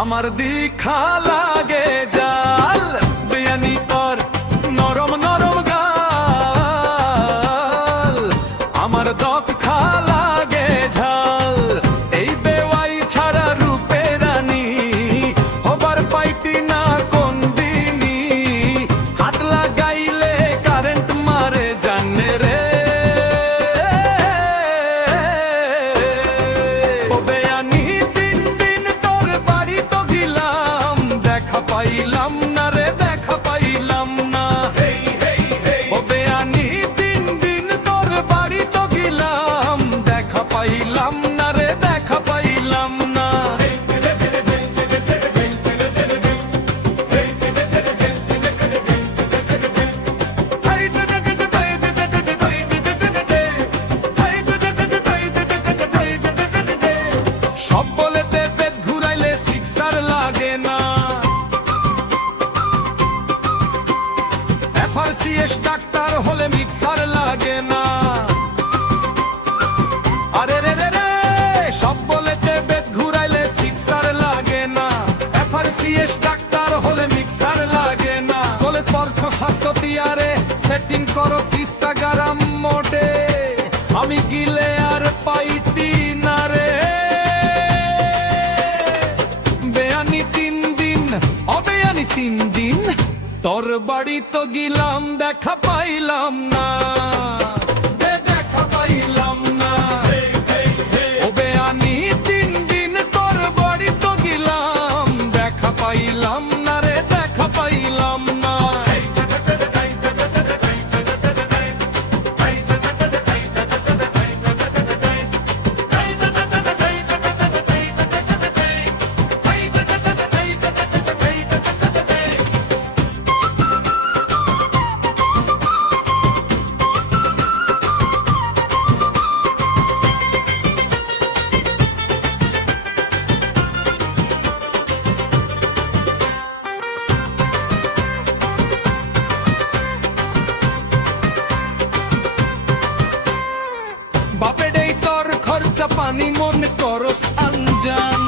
আমার দীক্ষা লাগে জাল বেয়ানি তোর নরম নরম গাল আমার দক্ষা লাগে ঝাল এই বেওয়াই ছাড়া রূপে রানী হবার পাইতি না কোন দিনই হাত লাগাইলে কারেন্ট মারে জানে রে পাইলাম না রে দেখা পাইলাম না ও বেয়ানি দিন দিন তোর বাড়ি তো গেলাম দেখা পাইলাম না রে দেখা পাইলাম না সব বলেতে পেট ঘুরাইলে সিক্সার লাগে না FRCS ডাক্তার হলে মিক্সার লাগে না আরে রে রে রে সব বলেতে বেদ ঘুরাইলে সিক্সার লাগে না FRCS ডাক্তার হলে মিক্সার লাগে না বলে পড়ছো স্বাস্থ্য তিয়ারে সেটিং করো ইনস্টাগ্রাম মোডে আমি গিলে আর পাইতি না রে বেয়ানি তিন দিন অবেয়ানি তিন দিন তোর বাড়ি তো গেলাম দেখা পাইলাম না দেখা পাইলাম না ও বেয়ানি তিন দিন তোর বাড়ি তো গেলাম দেখা পাইলাম না রে দেখা পাইলাম না বাপেডেই তোর খরচা পানি মন করস আনজান